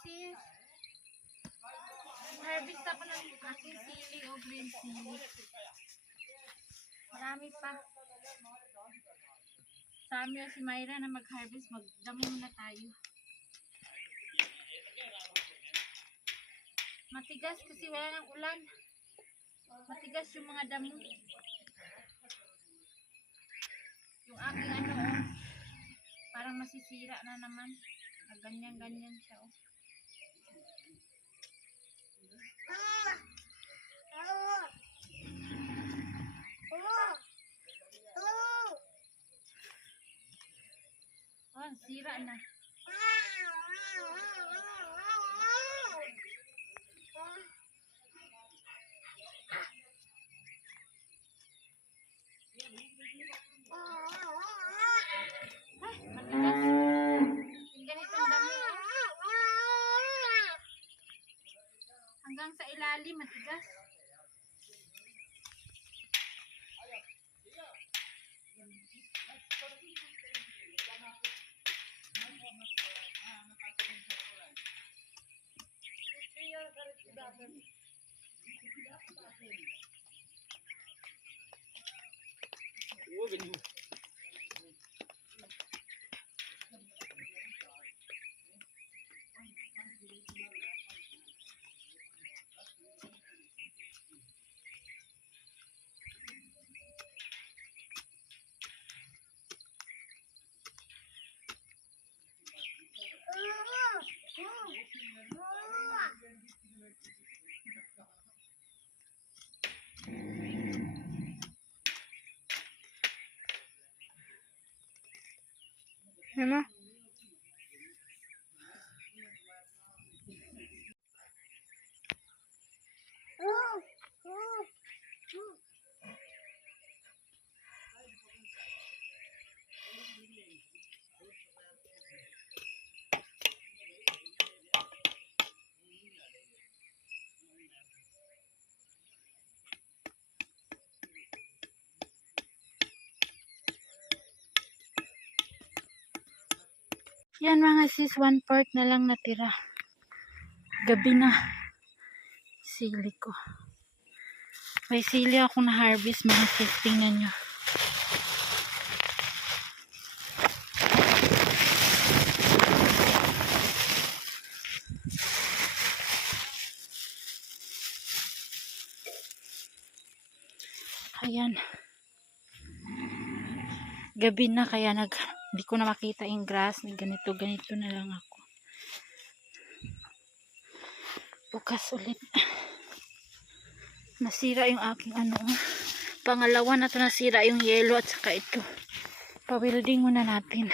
sis. Harvest ako ng aking sili o green sili. Marami pa. Sa amin si Myra na mag-harvest, magdami muna tayo. Matigas kasi wala ng ulan. Matigas yung mga damo. Yung aking ano, oh, parang masisira na naman. Ganyan-ganyan siya. Oh. Oh, ang sira na. Ay, matigas. Yung ganitong damo. oh. Hanggang sa ilalim, matigas. bakın. O benim Ano? Yan mga sis, one part na lang natira. Gabi na. Sili ko. May sili ako na harvest mga sis. Tingnan nyo. Ayan. Gabi na kaya nag hindi ko na makita yung grass. Ganito, ganito na lang ako. Bukas ulit. Nasira yung aking ano. Pangalawa na to nasira yung yellow at saka ito. Pa-welding muna natin.